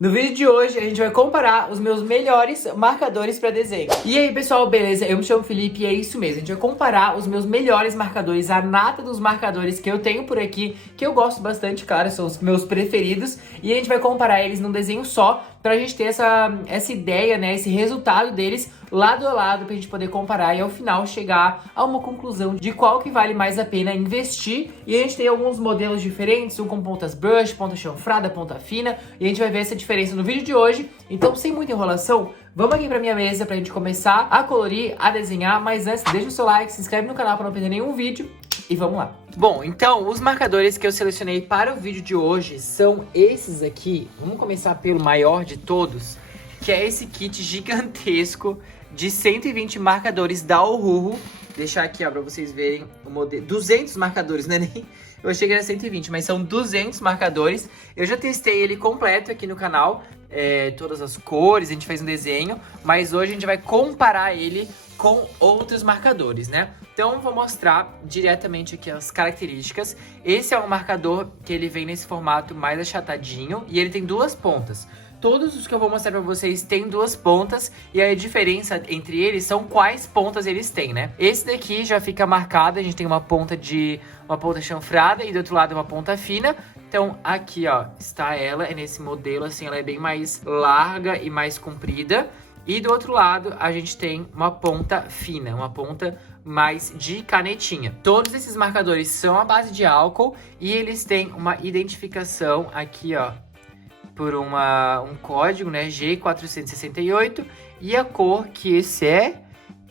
No vídeo de hoje, a gente vai comparar os meus melhores marcadores para desenho. E aí, pessoal, beleza? Eu me chamo Felipe e é isso mesmo. A gente vai comparar os meus melhores marcadores, a nata dos marcadores que eu tenho por aqui, que eu gosto bastante, claro, são os meus preferidos. E a gente vai comparar eles num desenho só, pra gente ter essa ideia, né, esse resultado deles lado a lado, pra gente poder comparar e ao final chegar a uma conclusão de qual que vale mais a pena investir. E a gente tem alguns modelos diferentes, um com pontas brush, ponta chanfrada, ponta fina, e a gente vai ver essa diferença no vídeo de hoje. Então, sem muita enrolação, vamos aqui pra minha mesa pra gente começar a colorir, a desenhar, mas antes, deixa o seu like, se inscreve no canal pra não perder nenhum vídeo. E vamos lá. Bom, então, os marcadores que eu selecionei para o vídeo de hoje são esses aqui. Vamos começar pelo maior de todos, que é esse kit gigantesco de 120 marcadores da Ohuhu. Deixar aqui, ó, pra vocês verem o modelo. 200 marcadores, né? Eu achei que era 120, mas são 200 marcadores. Eu já testei ele completo aqui no canal, todas as cores, a gente fez um desenho, mas hoje a gente vai comparar ele com outros marcadores, né? Então, vou mostrar diretamente aqui as características. Esse é um marcador que ele vem nesse formato mais achatadinho e ele tem duas pontas. Todos os que eu vou mostrar pra vocês têm duas pontas e a diferença entre eles são quais pontas eles têm, né? Esse daqui já fica marcado, a gente tem uma ponta chanfrada e do outro lado uma ponta fina. Então, aqui, ó, está ela, é nesse modelo, assim, ela é bem mais larga e mais comprida. E do outro lado, a gente tem uma ponta fina, uma ponta mais de canetinha. Todos esses marcadores são à base de álcool e eles têm uma identificação aqui, ó, por um código, né, G468, e a cor que esse é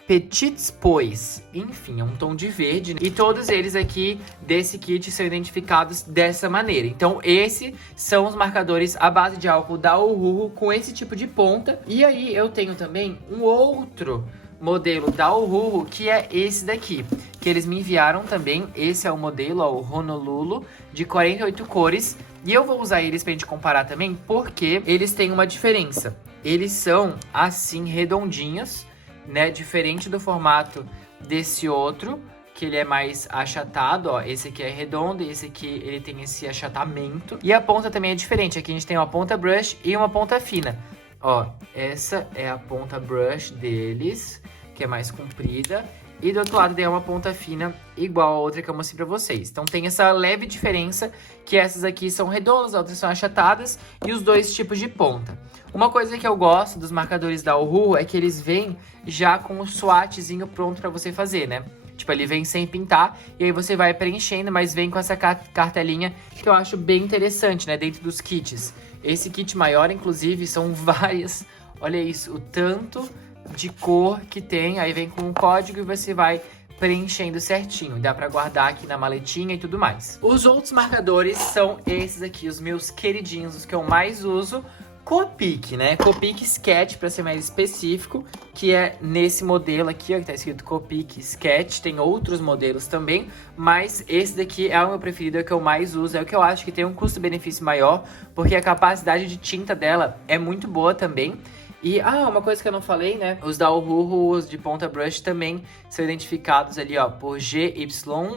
Petits Pois, enfim, é um tom de verde, né? E todos eles aqui desse kit são identificados dessa maneira. Então, esses são os marcadores à base de álcool da Ohuhu com esse tipo de ponta. E aí, eu tenho também um outro modelo da Ohuhu, que é esse daqui, que eles me enviaram também. Esse é o modelo, ó, o Honolulu, de 48 cores. E eu vou usar eles pra gente comparar também, porque eles têm uma diferença. Eles são, assim, redondinhos, né, diferente do formato desse outro, que ele é mais achatado, ó, esse aqui é redondo e esse aqui ele tem esse achatamento. E a ponta também é diferente, aqui a gente tem uma ponta brush e uma ponta fina. Ó, essa é a ponta brush deles, que é mais comprida, e do outro lado tem uma ponta fina igual a outra que eu mostrei pra vocês. Então tem essa leve diferença, que essas aqui são redondas, as outras são achatadas, e os dois tipos de ponta. Uma coisa que eu gosto dos marcadores da Ohuhu é que eles vêm já com o swatchzinho pronto pra você fazer, né? Tipo, ele vem sem pintar, e aí você vai preenchendo, mas vem com essa cartelinha que eu acho bem interessante, né? Dentro dos kits. Esse kit maior, inclusive, são várias... Olha isso, o tanto de cor que tem. Aí vem com um código e você vai preenchendo certinho. Dá pra guardar aqui na maletinha e tudo mais. Os outros marcadores são esses aqui, os meus queridinhos, os que eu mais uso. Copic, né? Copic Sketch, para ser mais específico, que é nesse modelo aqui, ó, que tá escrito Copic Sketch. Tem outros modelos também, mas esse daqui é o meu preferido, é o que eu mais uso, é o que eu acho que tem um custo-benefício maior, porque a capacidade de tinta dela é muito boa também. E, uma coisa que eu não falei, né? Os da Ohuhu, os de ponta brush também são identificados ali, ó, por GY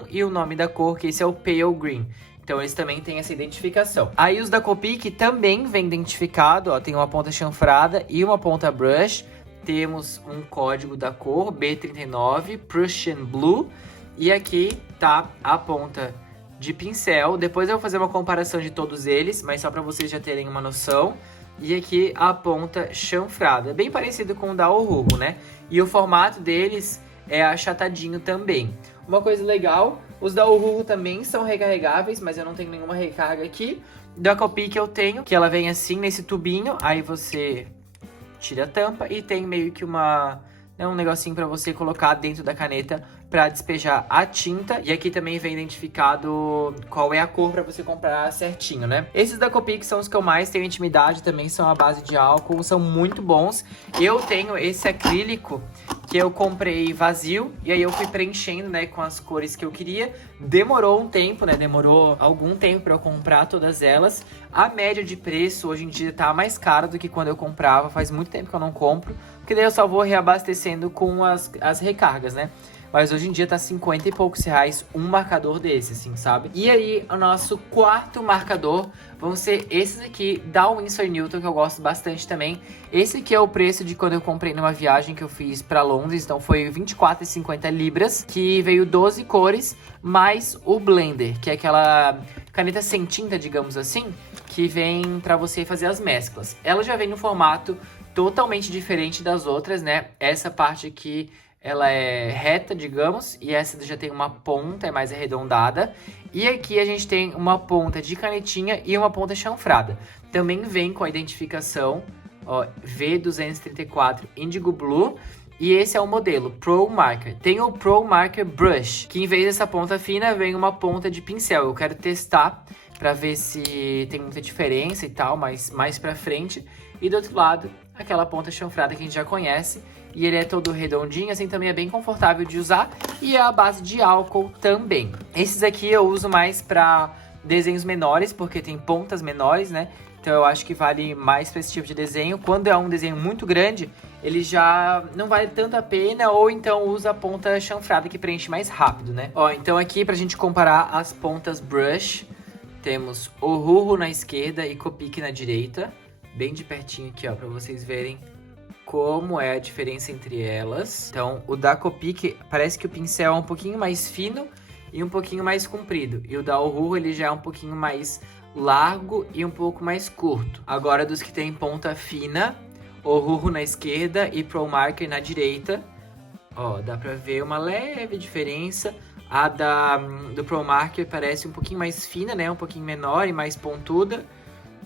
e o nome da cor, que esse é o Pale Green. Então, eles também têm essa identificação. Aí, os da Copic também vem identificado, ó. Tem uma ponta chanfrada e uma ponta brush. Temos um código da cor, B39, Prussian Blue. E aqui tá a ponta de pincel. Depois eu vou fazer uma comparação de todos eles, mas só para vocês já terem uma noção. E aqui a ponta chanfrada. Bem parecido com o da Ohuhu, né? E o formato deles é achatadinho também. Uma coisa legal, os da Ohuhu também são recarregáveis, mas eu não tenho nenhuma recarga aqui. Da Copic eu tenho, que ela vem assim, nesse tubinho, aí você tira a tampa e tem meio que um negocinho pra você colocar dentro da caneta pra despejar a tinta. E aqui também vem identificado qual é a cor pra você comprar certinho, né? Esses da Copic são os que eu mais tenho intimidade, também são à base de álcool, são muito bons. Eu tenho esse acrílico que eu comprei vazio, e aí eu fui preenchendo, né, com as cores que eu queria. Demorou um tempo, né, demorou algum tempo pra eu comprar todas elas. A média de preço hoje em dia tá mais cara do que quando eu comprava, faz muito tempo que eu não compro, porque daí eu só vou reabastecendo com as recargas, né. mas hoje em dia tá 50 e poucos reais um marcador desse, assim, sabe? E aí, o nosso quarto marcador vão ser esses aqui da Winsor Newton, que eu gosto bastante também. Esse aqui é o preço de quando eu comprei numa viagem que eu fiz pra Londres, então foi 24,50 libras, que veio 12 cores, mais o blender, que é aquela caneta sem tinta, digamos assim, que vem pra você fazer as mesclas. Ela já vem no formato totalmente diferente das outras, né? Essa parte aqui, ela é reta, digamos, e essa já tem uma ponta, é mais arredondada. E aqui a gente tem uma ponta de canetinha e uma ponta chanfrada. Também vem com a identificação, ó, V234 Indigo Blue. E esse é o modelo Pro Marker. Tem o Pro Marker Brush, que em vez dessa ponta fina, vem uma ponta de pincel. Eu quero testar pra ver se tem muita diferença e tal, mas mais pra frente. E do outro lado, aquela ponta chanfrada que a gente já conhece. E ele é todo redondinho, assim, também é bem confortável de usar. E é a base de álcool também. Esses aqui eu uso mais pra desenhos menores, porque tem pontas menores, né? Então eu acho que vale mais pra esse tipo de desenho. Quando é um desenho muito grande, ele já não vale tanto a pena, ou então usa a ponta chanfrada que preenche mais rápido, né? Ó, então aqui pra gente comparar as pontas brush, temos Ohuhu na esquerda e Copic na direita. Bem de pertinho aqui, ó, pra vocês verem como é a diferença entre elas. Então, o da Copic, parece que o pincel é um pouquinho mais fino e um pouquinho mais comprido. E o da Ohuhu, ele já é um pouquinho mais largo e um pouco mais curto. Agora, dos que tem ponta fina, Ohuhu na esquerda e Pro Marker na direita. Ó, dá pra ver uma leve diferença. A do Pro Marker parece um pouquinho mais fina, né? Um pouquinho menor e mais pontuda.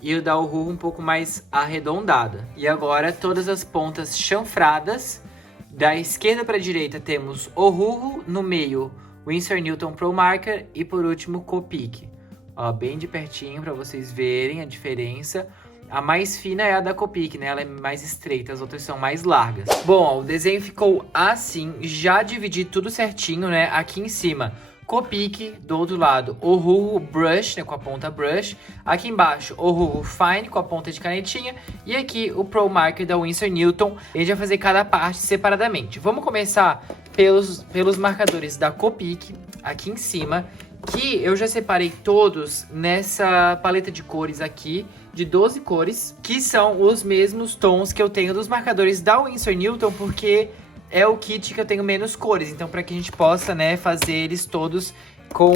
E o da Ohuhu um pouco mais arredondada. E agora todas as pontas chanfradas. Da esquerda para a direita temos Ohuhu, no meio Winsor Newton Pro Marker e por último Copic. Ó, bem de pertinho para vocês verem a diferença. A mais fina é a da Copic, né? Ela é mais estreita, as outras são mais largas. Bom, ó, o desenho ficou assim. Já dividi tudo certinho, né? Aqui em cima, Copic, do outro lado, Ohuhu Brush, né, com a ponta brush. Aqui embaixo, Ohuhu Fine, com a ponta de canetinha. E aqui, o Pro Marker da Winsor Newton. A gente vai fazer cada parte separadamente. Vamos começar pelos marcadores da Copic, aqui em cima, que eu já separei todos nessa paleta de cores aqui, de 12 cores, que são os mesmos tons que eu tenho dos marcadores da Winsor Newton, porque é o kit que eu tenho menos cores, então para que a gente possa, né, fazer eles todos com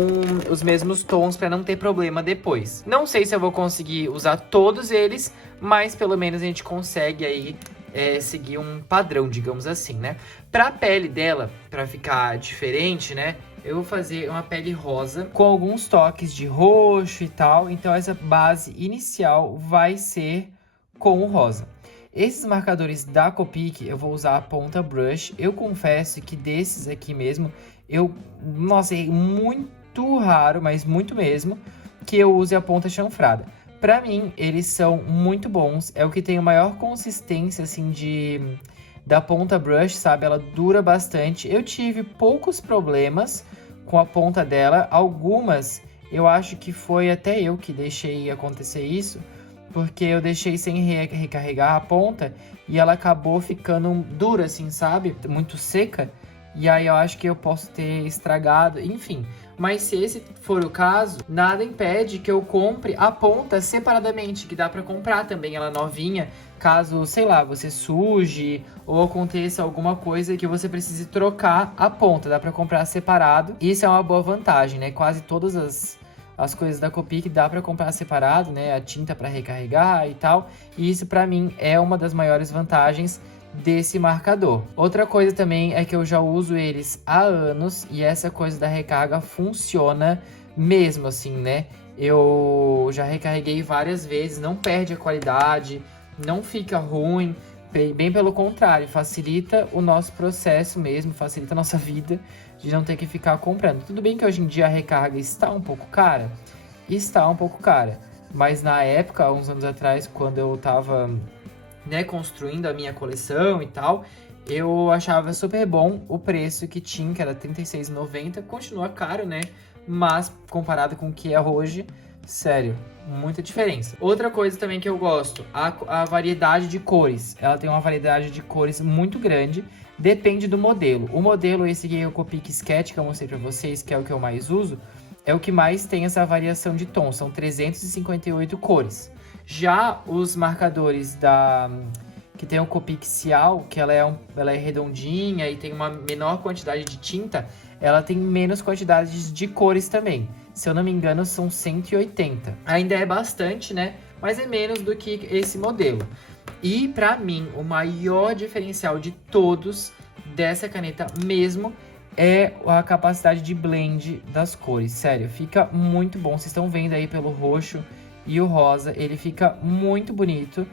os mesmos tons para não ter problema depois. Não sei se eu vou conseguir usar todos eles, mas pelo menos a gente consegue aí seguir um padrão, digamos assim, né? Para a pele dela, para ficar diferente, né, eu vou fazer uma pele rosa com alguns toques de roxo e tal, então essa base inicial vai ser com o rosa. Esses marcadores da Copic, eu vou usar a ponta brush. Eu confesso que desses aqui mesmo, nossa, é muito raro, mas muito mesmo, que eu use a ponta chanfrada. Pra mim, eles são muito bons. É o que tem a maior consistência, assim, da ponta brush, sabe? Ela dura bastante. Eu tive poucos problemas com a ponta dela. Algumas, eu acho que foi até eu que deixei acontecer isso, porque eu deixei sem recarregar a ponta e ela acabou ficando dura, assim, sabe? Muito seca. E aí eu acho que eu posso ter estragado, enfim. Mas se esse for o caso, nada impede que eu compre a ponta separadamente, que dá pra comprar também ela novinha, caso, sei lá, você suje ou aconteça alguma coisa que você precise trocar a ponta. Dá pra comprar separado. Isso é uma boa vantagem, né? Quase todas as coisas da Copic dá pra comprar separado, né? A tinta pra recarregar e tal. E isso pra mim é uma das maiores vantagens desse marcador. Outra coisa também é que eu já uso eles há anos e essa coisa da recarga funciona mesmo, assim, né? Eu já recarreguei várias vezes, não perde a qualidade, não fica ruim, bem pelo contrário, facilita o nosso processo mesmo, facilita a nossa vida de não ter que ficar comprando. Tudo bem que hoje em dia a recarga está um pouco cara, mas na época, uns anos atrás, quando eu tava, né, construindo a minha coleção e tal, eu achava super bom o preço que tinha, que era R$ 36,90, continua caro, né? mas comparado com o que é hoje, sério, muita diferença. Outra coisa também que eu gosto, a variedade de cores. Ela tem uma variedade de cores muito grande, depende do modelo. O modelo, esse aqui é o Copic Sketch, que eu mostrei pra vocês, que é o que eu mais uso, é o que mais tem essa variação de tom, são 358 cores. Já os marcadores que tem o Copic Cial, que ela é redondinha e tem uma menor quantidade de tinta, ela tem menos quantidades de cores também. Se eu não me engano, são 180. Ainda é bastante, né? Mas é menos do que esse modelo. E pra mim, o maior diferencial de todos dessa caneta mesmo é a capacidade de blend das cores. Sério, fica muito bom. Vocês estão vendo aí pelo roxo e o rosa, ele fica muito bonito.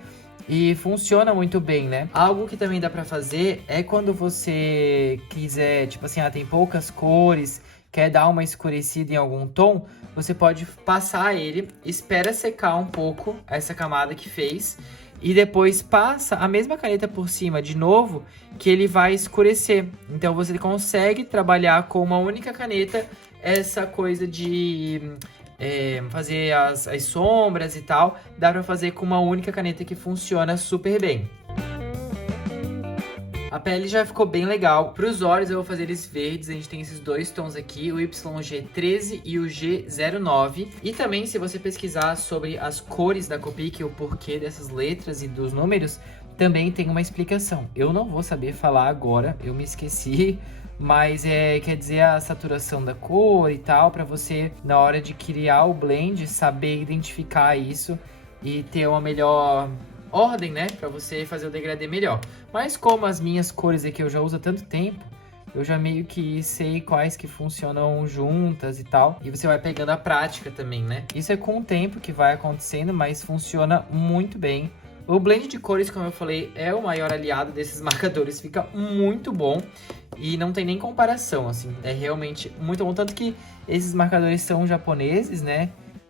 E funciona muito bem, né? Algo que também dá pra fazer é quando você quiser, tipo assim, tem poucas cores, quer dar uma escurecida em algum tom, você pode passar ele, espera secar um pouco essa camada que fez e depois passa a mesma caneta por cima de novo, que ele vai escurecer. Então você consegue trabalhar com uma única caneta essa coisa de fazer as sombras e tal, dá pra fazer com uma única caneta que funciona super bem. A pele já ficou bem legal. Para os olhos eu vou fazer eles verdes, a gente tem esses dois tons aqui, o YG13 e o G09. E também, se você pesquisar sobre as cores da Copic, o porquê dessas letras e dos números, também tem uma explicação. Eu não vou saber falar agora, eu me esqueci, mas quer dizer a saturação da cor e tal, para você, na hora de criar o blend, saber identificar isso e ter uma melhor ordem, né, para você fazer o degradê melhor. Mas como as minhas cores aqui eu já uso há tanto tempo, eu já meio que sei quais que funcionam juntas e tal. E você vai pegando a prática também, né? Isso é com o tempo que vai acontecendo, mas funciona muito bem. O blend de cores, como eu falei, é o maior aliado desses marcadores. Fica muito bom e não tem nem comparação, assim. É realmente muito bom. Tanto que esses marcadores são japoneses, né?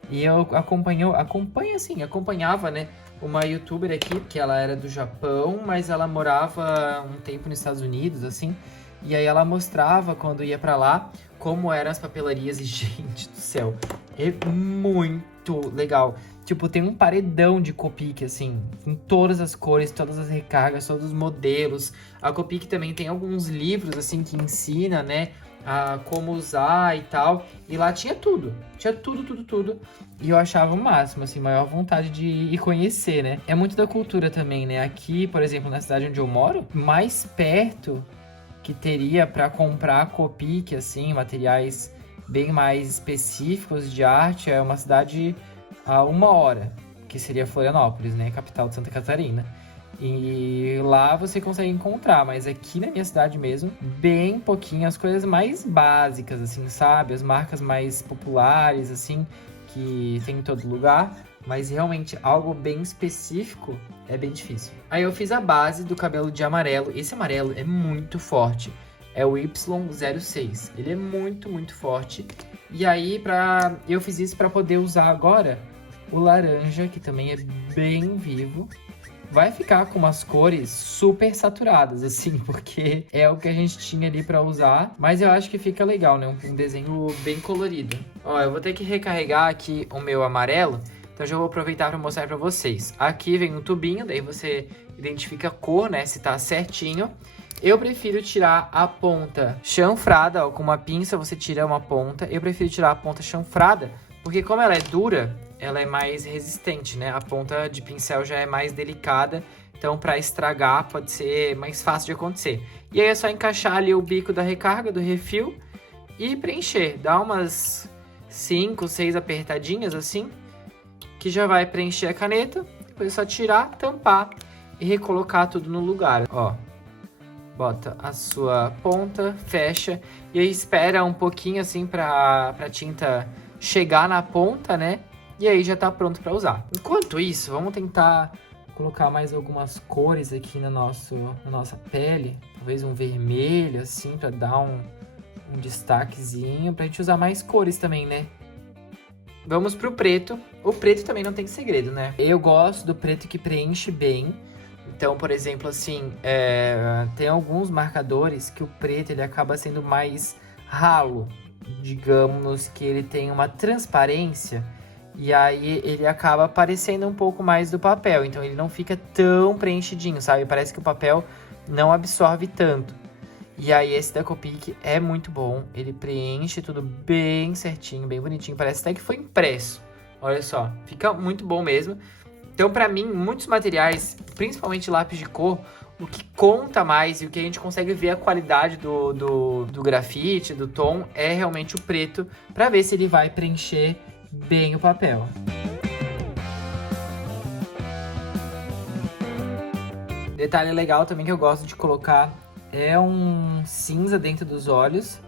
E eu acompanhava, né, uma youtuber aqui, que ela era do Japão, mas ela morava um tempo nos Estados Unidos, assim. E aí ela mostrava, quando ia pra lá, como eram as papelarias. E, gente do céu, é muito legal. Tipo, tem um paredão de Copic, assim, com todas as cores, todas as recargas, todos os modelos. A Copic também tem alguns livros, assim, que ensina, né, a como usar e tal. E lá tinha tudo. Tinha tudo. E eu achava o máximo, assim, maior vontade de ir conhecer, né? É muito da cultura também, né? Aqui, por exemplo, na cidade onde eu moro, mais perto que teria para comprar Copic, assim, materiais bem mais específicos de arte, é uma cidade a 1 hora, que seria Florianópolis, né? Capital de Santa Catarina. E lá você consegue encontrar, mas aqui na minha cidade mesmo, bem pouquinho, as coisas mais básicas, assim, sabe? As marcas mais populares, assim, que tem em todo lugar, mas realmente algo bem específico é bem difícil. Aí eu fiz a base do cabelo de amarelo. Esse amarelo é muito forte, é o Y06. Ele é muito forte. E aí eu fiz isso para poder usar agora o laranja, que também é bem vivo. Vai ficar com umas cores super saturadas, assim, porque é o que a gente tinha ali pra usar. Mas eu acho que fica legal, né? Um desenho bem colorido. Ó, eu vou ter que recarregar aqui o meu amarelo. Então já vou aproveitar para mostrar pra vocês. Aqui vem um tubinho, daí você identifica a cor, né? Se tá certinho. Eu prefiro tirar a ponta chanfrada, ó. Com uma pinça você tira uma ponta. Eu prefiro tirar a ponta chanfrada, porque como ela é dura, ela é mais resistente, né? A ponta de pincel já é mais delicada, então para estragar pode ser mais fácil de acontecer. E aí é só encaixar ali o bico da recarga, do refil e preencher. Dá umas 5, 6 apertadinhas assim, que já vai preencher a caneta. Depois é só tirar, tampar e recolocar tudo no lugar, ó. Bota a sua ponta, fecha e aí espera um pouquinho assim pra tinta chegar na ponta, né? E aí já tá pronto para usar. Enquanto isso, vamos tentar colocar mais algumas cores aqui na nossa pele. Talvez um vermelho, assim, para dar um destaquezinho. Pra gente usar mais cores também, né? Vamos pro preto. O preto também não tem segredo, né? Eu gosto do preto que preenche bem. Então, por exemplo, assim, tem alguns marcadores que o preto ele acaba sendo mais ralo. digamos que ele tem uma transparência, e aí ele acaba aparecendo um pouco mais do papel, então ele não fica tão preenchidinho, sabe? Parece que o papel não absorve tanto. E aí esse da Copic é muito bom, ele preenche tudo bem certinho, bem bonitinho, parece até que foi impresso. Olha só, fica muito bom mesmo. Então, pra mim, muitos materiais, principalmente lápis de cor, o que conta mais e o que a gente consegue ver a qualidade do grafite, do tom, é realmente o preto, pra ver se ele vai preencher bem o papel. Detalhe legal também que eu gosto de colocar é um cinza dentro dos olhos.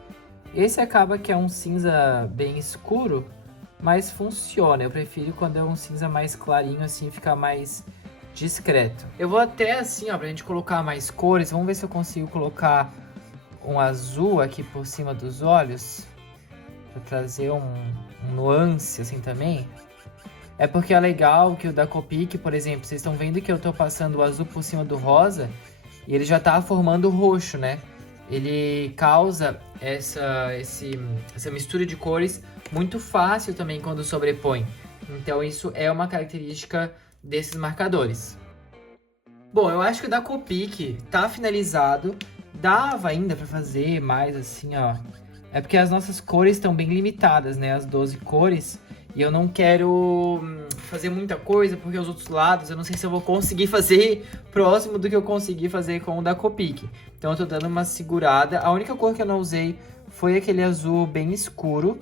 Esse acaba que é um cinza bem escuro, mas funciona. Eu prefiro quando é um cinza mais clarinho, assim, ficar mais discreto. Eu vou até assim, ó, pra gente colocar mais cores. Vamos ver se eu consigo colocar um azul aqui por cima dos olhos, pra trazer um nuance, assim, também. É porque é legal que o da Copic, por exemplo, vocês estão vendo que eu tô passando o azul por cima do rosa e ele já tá formando o roxo, né? Ele causa essa mistura de cores muito fácil também quando sobrepõe. Então isso é uma característica desses marcadores. Bom, eu acho que o da Copic tá finalizado. Dava ainda pra fazer mais assim, ó. É porque as nossas cores estão bem limitadas, né? As 12 cores. E eu não quero fazer muita coisa, porque os outros lados eu não sei se eu vou conseguir fazer próximo do que eu consegui fazer com o da Copic. Então eu tô dando uma segurada. A única cor que eu não usei foi aquele azul bem escuro.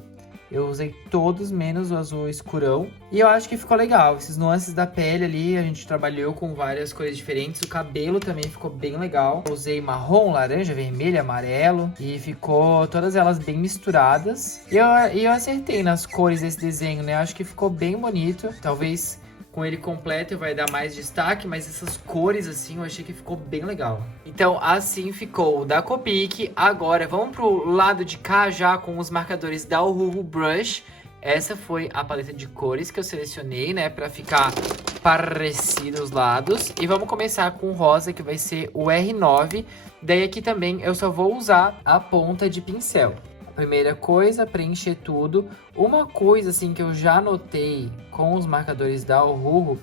Eu usei todos, menos o azul escurão. E eu acho que ficou legal. Esses nuances da pele ali, a gente trabalhou com várias cores diferentes. O cabelo também ficou bem legal. Eu usei marrom, laranja, vermelho, amarelo. E ficou todas elas bem misturadas. E eu acertei nas cores desse desenho, né? Eu acho que ficou bem bonito. Talvez com ele completo vai dar mais destaque, mas essas cores assim eu achei que ficou bem legal. Então assim ficou o da Copic. Agora vamos pro lado de cá já com os marcadores da Uhuhu Brush. Essa foi a paleta de cores que eu selecionei, né, pra ficar parecido os lados. E vamos começar com o rosa, que vai ser o R9. Daí aqui também eu só vou usar a ponta de pincel. Primeira coisa, preencher tudo. Uma coisa assim que eu já notei com os marcadores da Uhuhu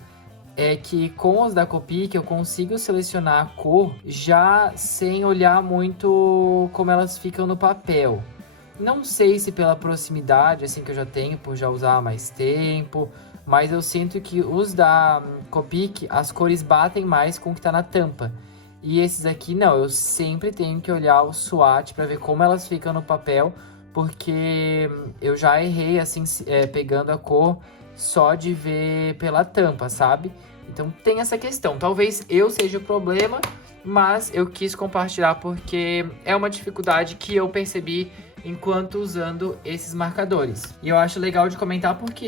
é que com os da Copic eu consigo selecionar a cor já sem olhar muito como elas ficam no papel. Não sei se pela proximidade assim que eu já tenho, por já usar há mais tempo, mas eu sinto que os da Copic, as cores batem mais com o que está na tampa. E esses aqui não, eu sempre tenho que olhar o swatch para ver como elas ficam no papel, porque eu já errei assim, pegando a cor só de ver pela tampa, sabe? Então tem essa questão, talvez eu seja o problema, mas eu quis compartilhar porque é uma dificuldade que eu percebi enquanto usando esses marcadores. E eu acho legal de comentar porque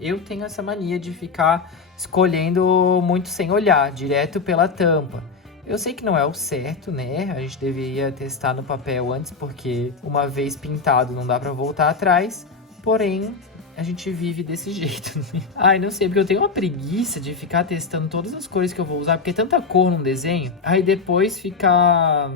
eu tenho essa mania de ficar escolhendo muito sem olhar, direto pela tampa. Eu sei que não é o certo, né? A gente deveria testar no papel antes, porque uma vez pintado não dá pra voltar atrás. Porém, a gente vive desse jeito, né? Ai, não sei, porque eu tenho uma preguiça de ficar testando todas as cores que eu vou usar, porque é tanta cor num desenho. Aí depois ficar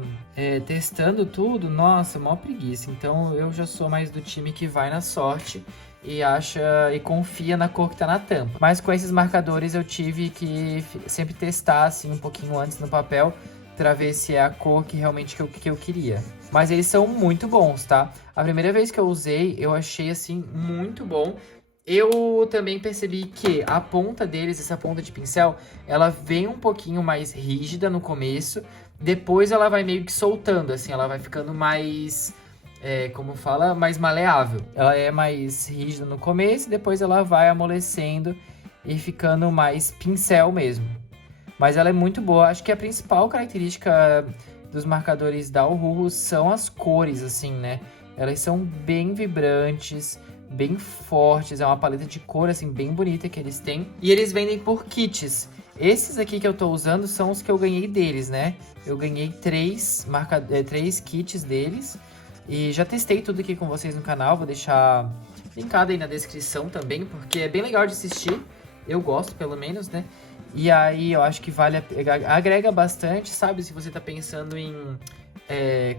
testando tudo, nossa, maior preguiça. Então eu já sou mais do time que vai na sorte e acha e confia na cor que tá na tampa. Mas com esses marcadores eu tive que sempre testar assim um pouquinho antes no papel pra ver se é a cor que realmente que eu queria. Mas eles são muito bons, tá? A primeira vez que eu usei, eu achei assim muito bom. Eu também percebi que a ponta deles, essa ponta de pincel, ela vem um pouquinho mais rígida no começo. Depois ela vai meio que soltando, assim, ela vai ficando mais... como fala, mais maleável. Ela é mais rígida no começo, depois ela vai amolecendo e ficando mais pincel mesmo. Mas ela é muito boa. Acho que a principal característica dos marcadores da Uhuhu são as cores, assim, né? Elas são bem vibrantes, bem fortes. É uma paleta de cor, assim, bem bonita que eles têm. E eles vendem por kits. Esses aqui que eu tô usando são os que eu ganhei deles, né? Eu ganhei 3 kits deles. E já testei tudo aqui com vocês no canal, vou deixar linkado aí na descrição também, porque é bem legal de assistir, eu gosto pelo menos, né? E aí eu acho que agrega bastante, sabe? Se você tá pensando em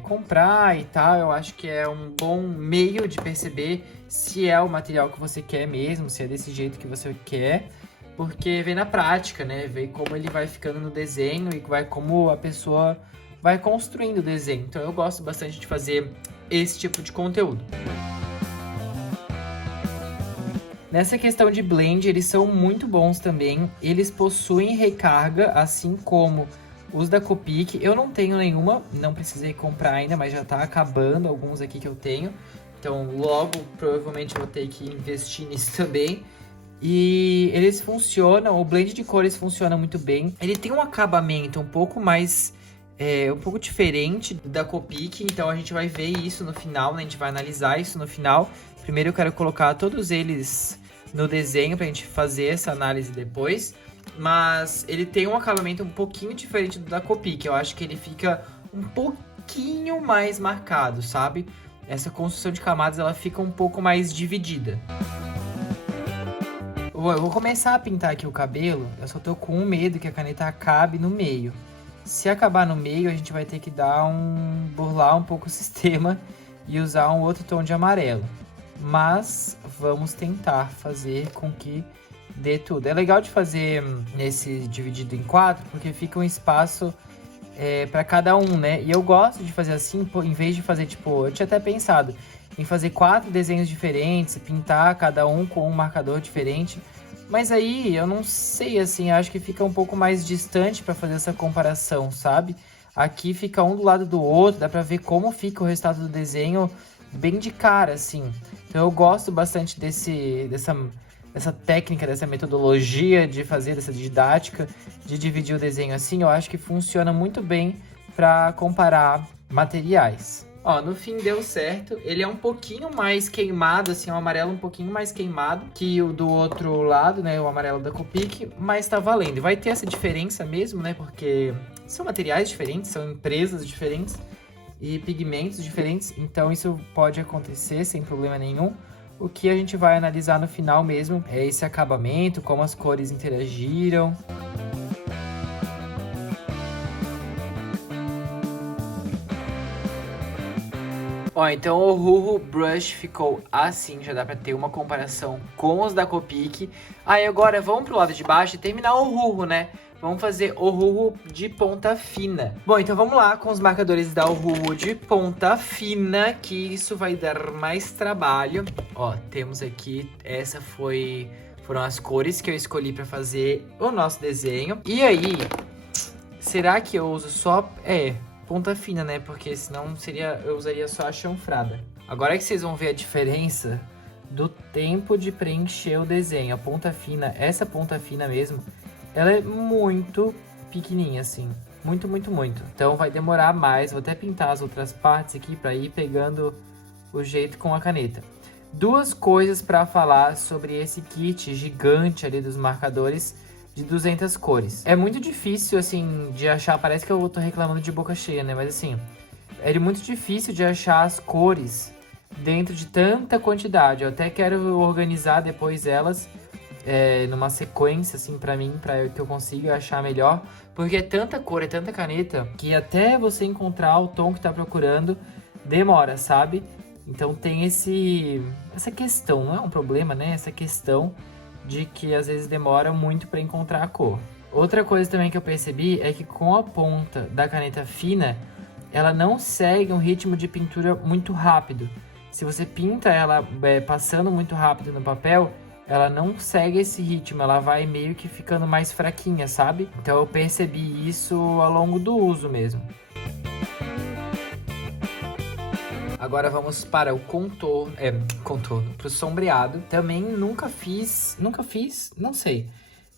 comprar e tal, eu acho que é um bom meio de perceber se é o material que você quer mesmo, se é desse jeito que você quer, porque vê na prática, né? Vê como ele vai ficando no desenho e como a pessoa vai construindo o desenho. Então eu gosto bastante de fazer esse tipo de conteúdo. Nessa questão de blend, eles são muito bons também. Eles possuem recarga, assim como os da Copic. Eu não tenho nenhuma, não precisei comprar ainda, mas já tá acabando alguns aqui que eu tenho. Então logo, provavelmente, eu vou ter que investir nisso também. E eles funcionam, o blend de cores funciona muito bem. Ele tem um acabamento um pouco mais... um pouco diferente da Copic, então a gente vai ver isso no final, né? A gente vai analisar isso no final. Primeiro eu quero colocar todos eles no desenho pra gente fazer essa análise depois. Mas ele tem um acabamento um pouquinho diferente do da Copic. Eu acho que ele fica um pouquinho mais marcado, sabe? Essa construção de camadas, ela fica um pouco mais dividida. Eu vou começar a pintar aqui o cabelo, eu só tô com medo que a caneta acabe no meio. Se acabar no meio, a gente vai ter que burlar um pouco o sistema e usar um outro tom de amarelo. Mas vamos tentar fazer com que dê tudo. É legal de fazer nesse dividido em 4, porque fica um espaço para cada um, né? E eu gosto de fazer assim, em vez de fazer, tipo, eu tinha até pensado em fazer 4 desenhos diferentes, pintar cada um com um marcador diferente. Mas aí, eu não sei, assim, acho que fica um pouco mais distante para fazer essa comparação, sabe? Aqui fica um do lado do outro, dá pra ver como fica o resultado do desenho bem de cara, assim. Então eu gosto bastante dessa técnica, dessa metodologia de fazer, dessa didática, de dividir o desenho assim. Eu acho que funciona muito bem para comparar materiais. Ó, no fim deu certo. Ele é um pouquinho mais queimado, assim, um amarelo um pouquinho mais queimado que o do outro lado, né? O amarelo da Copic, mas tá valendo. E vai ter essa diferença mesmo, né? Porque são materiais diferentes, são empresas diferentes e pigmentos diferentes. Então isso pode acontecer sem problema nenhum. O que a gente vai analisar no final mesmo é esse acabamento, como as cores interagiram. Ó, então o Huhu Brush ficou assim, já dá pra ter uma comparação com os da Copic. Aí agora vamos pro lado de baixo e terminar o Huhu, né? Vamos fazer o Huhu de ponta fina. Bom, então vamos lá com os marcadores da Huhu de ponta fina, que isso vai dar mais trabalho. Ó, temos aqui, foram as cores que eu escolhi pra fazer o nosso desenho. E aí, será que eu uso só... ponta fina, né? Porque senão eu usaria só a chanfrada. Agora que vocês vão ver a diferença do tempo de preencher o desenho. A ponta fina, essa ponta fina mesmo, ela é muito pequenininha, assim. Muito, muito, muito. Então vai demorar mais. Vou até pintar as outras partes aqui pra ir pegando o jeito com a caneta. Duas coisas pra falar sobre esse kit gigante ali dos marcadores de 200 cores. É muito difícil, assim, de achar. Parece que eu tô reclamando de boca cheia, né? Mas, assim, é muito difícil de achar as cores dentro de tanta quantidade. Eu até quero organizar depois elas numa sequência, assim, pra mim, pra que eu consiga achar melhor. Porque é tanta cor, é tanta caneta, que até você encontrar o tom que tá procurando, demora, sabe? Então tem essa questão, não é um problema, né? Essa questão de que às vezes demora muito para encontrar a cor. Outra coisa também que eu percebi é que com a ponta da caneta fina, ela não segue um ritmo de pintura muito rápido. Se você pinta ela passando muito rápido no papel, ela não segue esse ritmo, ela vai meio que ficando mais fraquinha, sabe? Então eu percebi isso ao longo do uso mesmo. Agora vamos para o contorno, para o sombreado. Também nunca fiz, não sei.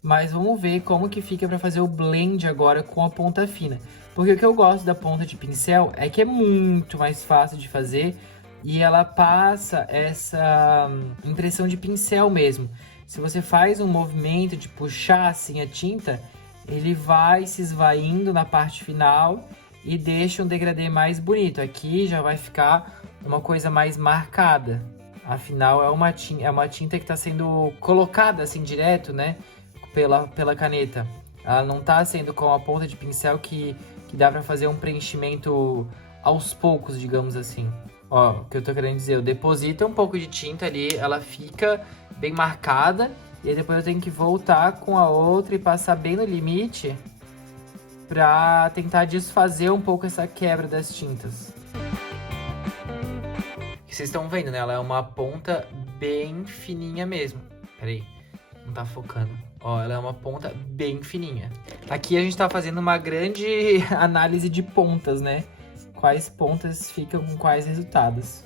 Mas vamos ver como que fica para fazer o blend agora com a ponta fina. Porque o que eu gosto da ponta de pincel é que é muito mais fácil de fazer e ela passa essa impressão de pincel mesmo. Se você faz um movimento de puxar assim a tinta, ele vai se esvaindo na parte final e deixa um degradê mais bonito. Aqui já vai ficar uma coisa mais marcada. Afinal, é uma tinta que está sendo colocada assim direto, né? Pela caneta. Ela não está sendo com a ponta de pincel que dá para fazer um preenchimento aos poucos, digamos assim. Ó, o que eu tô querendo dizer, eu deposito um pouco de tinta ali, ela fica bem marcada, e aí depois eu tenho que voltar com a outra e passar bem no limite pra tentar desfazer um pouco essa quebra das tintas. Vocês estão vendo, né? Ela é uma ponta bem fininha mesmo. Peraí, não tá focando. Ó, ela é uma ponta bem fininha. Aqui a gente tá fazendo uma grande análise de pontas, né? Quais pontas ficam com quais resultados.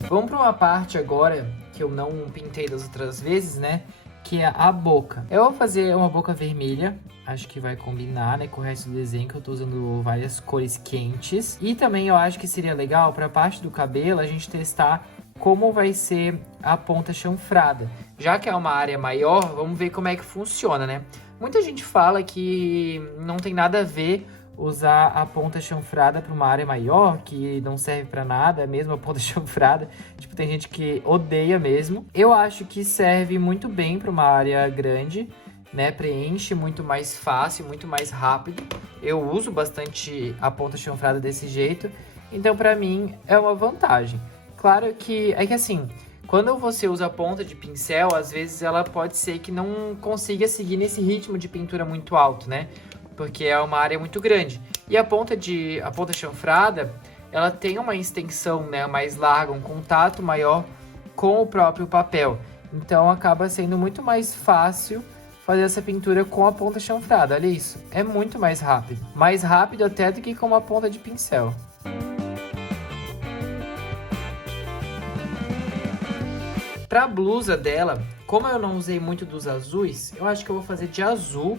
Vamos para uma parte agora que eu não pintei das outras vezes, né? Que é a boca. Eu vou fazer uma boca vermelha. Acho que vai combinar, né, com o resto do desenho, que eu tô usando várias cores quentes. E também eu acho que seria legal para a parte do cabelo a gente testar como vai ser a ponta chanfrada. Já que é uma área maior, vamos ver como é que funciona, né? Muita gente fala que não tem nada a ver usar a ponta chanfrada para uma área maior, que não serve para nada, mesmo a ponta chanfrada. Tipo, tem gente que odeia mesmo. Eu acho que serve muito bem para uma área grande, né? Preenche muito mais fácil, muito mais rápido. Eu uso bastante a ponta chanfrada desse jeito, então para mim é uma vantagem. Claro que é que assim, quando você usa a ponta de pincel, às vezes ela pode ser que não consiga seguir nesse ritmo de pintura muito alto, né? Porque é uma área muito grande. E a ponta chanfrada, ela tem uma extensão, né, mais larga, um contato maior com o próprio papel. Então acaba sendo muito mais fácil fazer essa pintura com a ponta chanfrada. Olha isso, é muito mais rápido. Mais rápido até do que com uma ponta de pincel. Pra blusa dela, como eu não usei muito dos azuis, eu acho que eu vou fazer de azul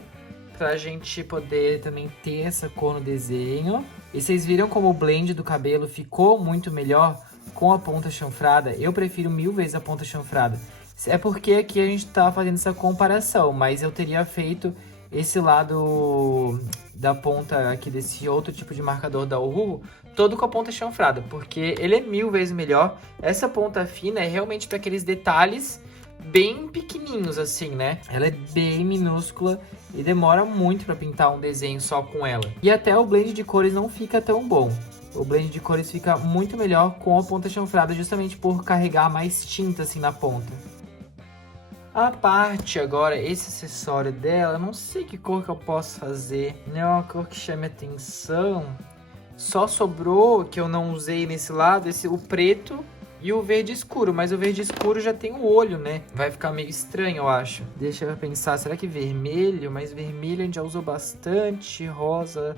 pra gente poder também ter essa cor no desenho. E vocês viram como o blend do cabelo ficou muito melhor com a ponta chanfrada? Eu prefiro 1000 vezes a ponta chanfrada. É porque aqui a gente tá fazendo essa comparação, mas eu teria feito esse lado da ponta aqui desse outro tipo de marcador da Uhu todo com a ponta chanfrada, porque ele é 1000 vezes melhor. Essa ponta fina é realmente para aqueles detalhes bem pequenininhos assim, né? Ela é bem minúscula e demora muito para pintar um desenho só com ela. E até o blend de cores não fica tão bom. O blend de cores fica muito melhor com a ponta chanfrada, justamente por carregar mais tinta assim na ponta. A parte agora, esse acessório dela, eu não sei que cor que eu posso fazer. Não é uma cor que chame atenção. Só sobrou, que eu não usei nesse lado, o preto e o verde escuro. Mas o verde escuro já tem o olho, né? Vai ficar meio estranho, eu acho. Deixa eu pensar, será que vermelho? Mas vermelho a gente já usou bastante. Rosa...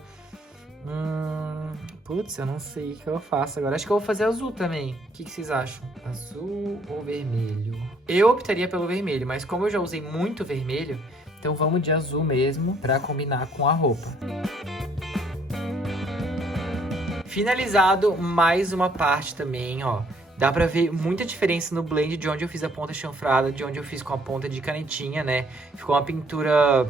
Putz, eu não sei o que eu faço agora. Acho que eu vou fazer azul também. O que vocês acham? Azul ou vermelho? Eu optaria pelo vermelho, mas como eu já usei muito vermelho, então vamos de azul mesmo pra combinar com a roupa. Finalizado mais uma parte também, ó. Dá pra ver muita diferença no blend de onde eu fiz a ponta chanfrada, de onde eu fiz com a ponta de canetinha, né? Ficou uma pintura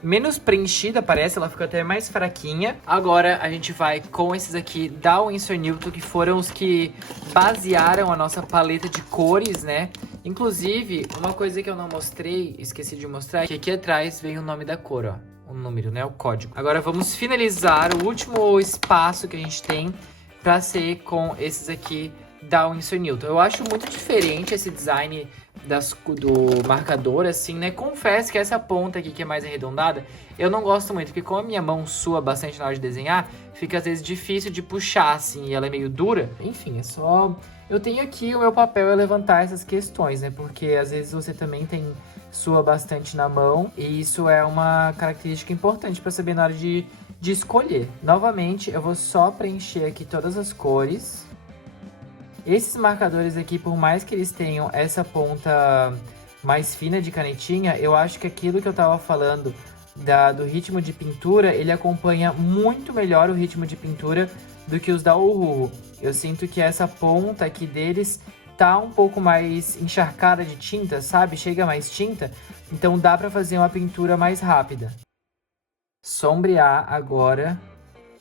menos preenchida, parece, ela ficou até mais fraquinha. Agora a gente vai com esses aqui da Winsor Newton, que foram os que basearam a nossa paleta de cores, né? Inclusive, uma coisa que eu não mostrei, esqueci de mostrar, é que aqui atrás vem o nome da cor, ó. O número, né? O código. Agora vamos finalizar o último espaço que a gente tem pra ser com esses aqui da Winsor Newton. Eu acho muito diferente esse design do marcador, assim, né? Confesso que essa ponta aqui, que é mais arredondada, eu não gosto muito, porque como a minha mão sua bastante na hora de desenhar, fica às vezes difícil de puxar, assim, e ela é meio dura. Enfim, é só... Eu tenho aqui, o meu papel é levantar essas questões, né? Porque às vezes você também sua bastante na mão, e isso é uma característica importante para saber na hora de escolher. Novamente, eu vou só preencher aqui todas as cores. Esses marcadores aqui, por mais que eles tenham essa ponta mais fina de canetinha, eu acho que aquilo que eu tava falando do ritmo de pintura, ele acompanha muito melhor o ritmo de pintura do que os da Uhu. Eu sinto que essa ponta aqui deles tá um pouco mais encharcada de tinta, sabe? Chega mais tinta, então dá pra fazer uma pintura mais rápida. Sombrear agora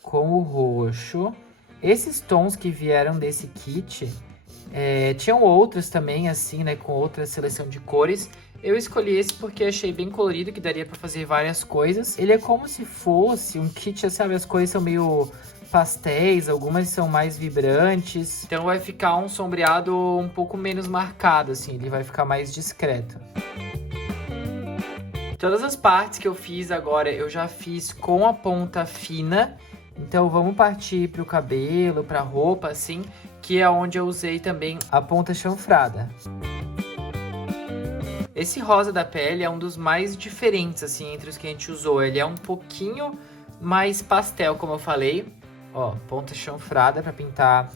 com o roxo. Esses tons que vieram desse kit, tinham outros também, assim, né, com outra seleção de cores. Eu escolhi esse porque achei bem colorido, que daria pra fazer várias coisas. Ele é como se fosse um kit, sabe? As cores são meio pastéis, algumas são mais vibrantes. Então vai ficar um sombreado um pouco menos marcado, assim. Ele vai ficar mais discreto. Todas as partes que eu fiz agora, eu já fiz com a ponta fina. Então vamos partir pro cabelo, pra roupa, assim, que é onde eu usei também a ponta chanfrada. Esse rosa da pele é um dos mais diferentes, assim, entre os que a gente usou. Ele é um pouquinho mais pastel, como eu falei. Ó, ponta chanfrada pra pintar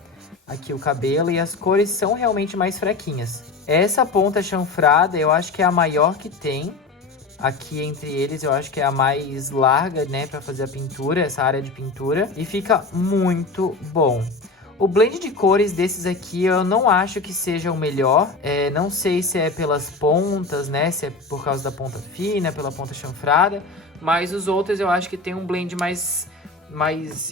aqui o cabelo. E as cores são realmente mais fraquinhas. Essa ponta chanfrada, eu acho que é a maior que tem. Aqui entre eles, eu acho que é a mais larga, né, pra fazer a pintura, essa área de pintura. E fica muito bom. O blend de cores desses aqui eu não acho que seja o melhor. Não sei se é pelas pontas, né? Se é por causa da ponta fina, pela ponta chanfrada. Mas os outros eu acho que tem um blend mais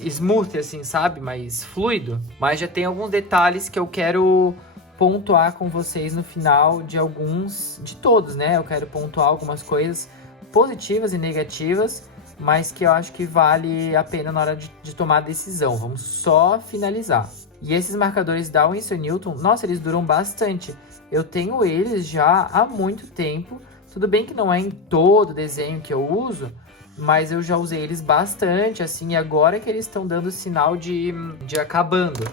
smooth, assim, sabe? Mais fluido. Mas já tem alguns detalhes que eu quero pontuar com vocês no final de todos, né? Eu quero pontuar algumas coisas positivas e negativas, mas que eu acho que vale a pena na hora de tomar a decisão. Vamos só finalizar. E esses marcadores da Winsor Newton, nossa, eles duram bastante. Eu tenho eles já há muito tempo. Tudo bem que não é em todo desenho que eu uso, mas eu já usei eles bastante, assim, e agora que eles estão dando sinal de acabando.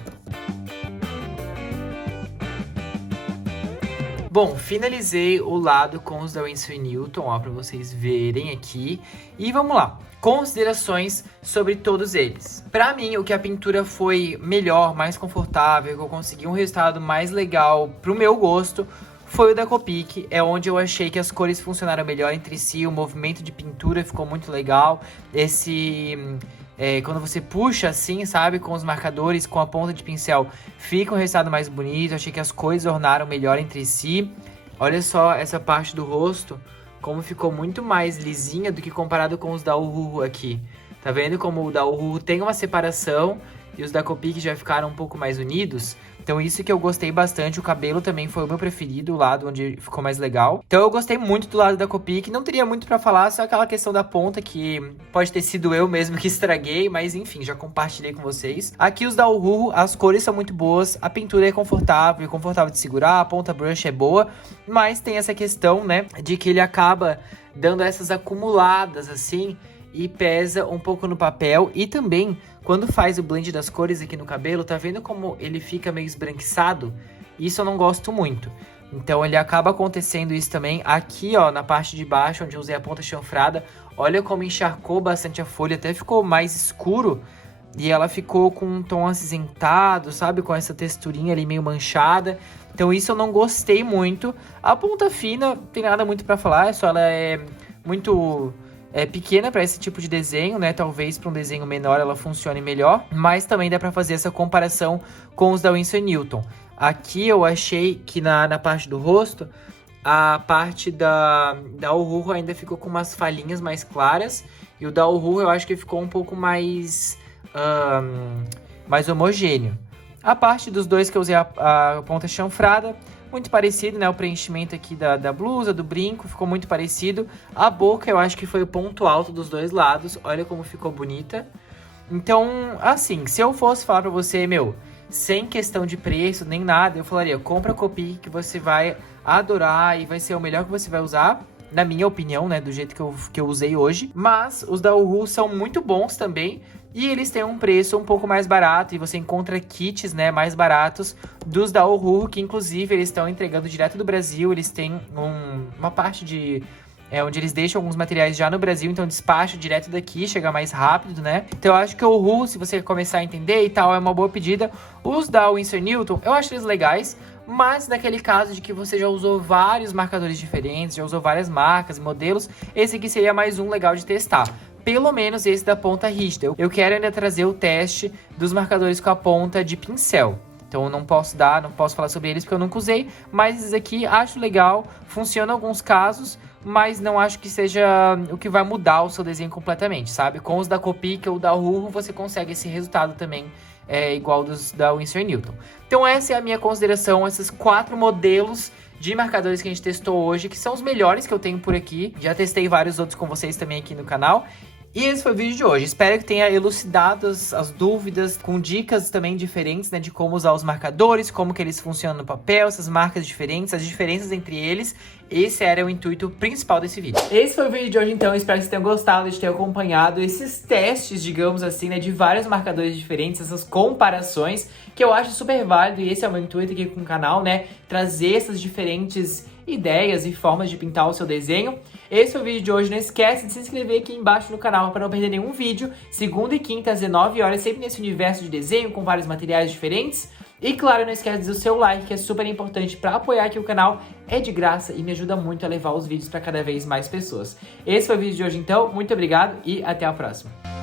Bom, finalizei o lado com os da Winsor Newton, ó, pra vocês verem aqui. E vamos lá, considerações sobre todos eles. Pra mim, o que a pintura foi melhor, mais confortável, que eu consegui um resultado mais legal pro meu gosto, foi o da Copic. É onde eu achei que as cores funcionaram melhor entre si, o movimento de pintura ficou muito legal. Quando você puxa assim, sabe, com os marcadores, com a ponta de pincel, fica um resultado mais bonito. Achei que as cores ornaram melhor entre si. Olha só essa parte do rosto, como ficou muito mais lisinha do que comparado com os da Uhuhu aqui. Tá vendo como o da Uhuhu tem uma separação e os da Copic já ficaram um pouco mais unidos? Então isso que eu gostei bastante. O cabelo também foi o meu preferido, o lado onde ficou mais legal. Então eu gostei muito do lado da Copic. Não teria muito pra falar, só aquela questão da ponta que pode ter sido eu mesmo que estraguei, mas enfim, já compartilhei com vocês. Aqui os da Uhuhu, as cores são muito boas, a pintura é confortável de segurar, a ponta brush é boa, mas tem essa questão, né, de que ele acaba dando essas acumuladas assim e pesa um pouco no papel. E também, quando faz o blend das cores aqui no cabelo, tá vendo como ele fica meio esbranquiçado? Isso eu não gosto muito. Então ele acaba acontecendo isso também. Aqui, ó, na parte de baixo, onde eu usei a ponta chanfrada, olha como encharcou bastante a folha, até ficou mais escuro. E ela ficou com um tom acinzentado, sabe? Com essa texturinha ali meio manchada. Então isso eu não gostei muito. A ponta fina, não tem nada muito pra falar, só ela é muito pequena para esse tipo de desenho, né? Talvez para um desenho menor ela funcione melhor, mas também dá para fazer essa comparação com os da Winsor Newton. Aqui eu achei que na parte do rosto, a parte da Uhuhu ainda ficou com umas falhinhas mais claras, e o da Uhuhu eu acho que ficou um pouco mais homogêneo. A parte dos dois que eu usei a ponta chanfrada, muito parecido, né? O preenchimento aqui da blusa, do brinco, ficou muito parecido. A boca eu acho que foi o ponto alto dos dois lados. Olha como ficou bonita. Então, assim, se eu fosse falar pra você, sem questão de preço, nem nada, eu falaria, compra a Copic que você vai adorar e vai ser o melhor que você vai usar. Na minha opinião, né? Do jeito que eu usei hoje. Mas os da Uhuhu são muito bons também. E eles têm um preço um pouco mais barato. E você encontra kits, né, mais baratos dos da Uhuhu. Que inclusive eles estão entregando direto do Brasil. Eles têm uma parte onde eles deixam alguns materiais já no Brasil. Então despacho direto daqui, chega mais rápido, né. Então eu acho que o Uhuhu, se você começar a entender e tal, é uma boa pedida. Os da Winsor Newton, eu acho eles legais. Mas naquele caso de que você já usou vários marcadores diferentes, já usou várias marcas e modelos, esse aqui seria mais um legal de testar. Pelo menos esse da ponta rígida. Eu quero ainda trazer o teste dos marcadores com a ponta de pincel. Então eu não posso falar sobre eles porque eu nunca usei. Mas esses aqui acho legal, funciona em alguns casos, mas não acho que seja o que vai mudar o seu desenho completamente, sabe? Com os da Copic ou da Uhuhu você consegue esse resultado também igual dos da Winsor Newton. Então essa é a minha consideração, esses 4 modelos de marcadores que a gente testou hoje, que são os melhores que eu tenho por aqui. Já testei vários outros com vocês também aqui no canal. E esse foi o vídeo de hoje. Espero que tenha elucidado as dúvidas, com dicas também diferentes, né, de como usar os marcadores, como que eles funcionam no papel, essas marcas diferentes, as diferenças entre eles. Esse era o intuito principal desse vídeo. Esse foi o vídeo de hoje, então. Espero que vocês tenham gostado de ter acompanhado esses testes, digamos assim, né, de vários marcadores diferentes, essas comparações, que eu acho super válido. E esse é o meu intuito aqui com o canal, né, trazer essas diferentes ideias e formas de pintar o seu desenho. Esse foi o vídeo de hoje. Não esquece de se inscrever aqui embaixo no canal para não perder nenhum vídeo. Segunda e quinta às 19 horas, sempre nesse universo de desenho com vários materiais diferentes. E claro, não esquece de dar o seu like, que é super importante para apoiar aqui o canal. É de graça e me ajuda muito a levar os vídeos para cada vez mais pessoas. Esse foi o vídeo de hoje, então. Muito obrigado e até a próxima.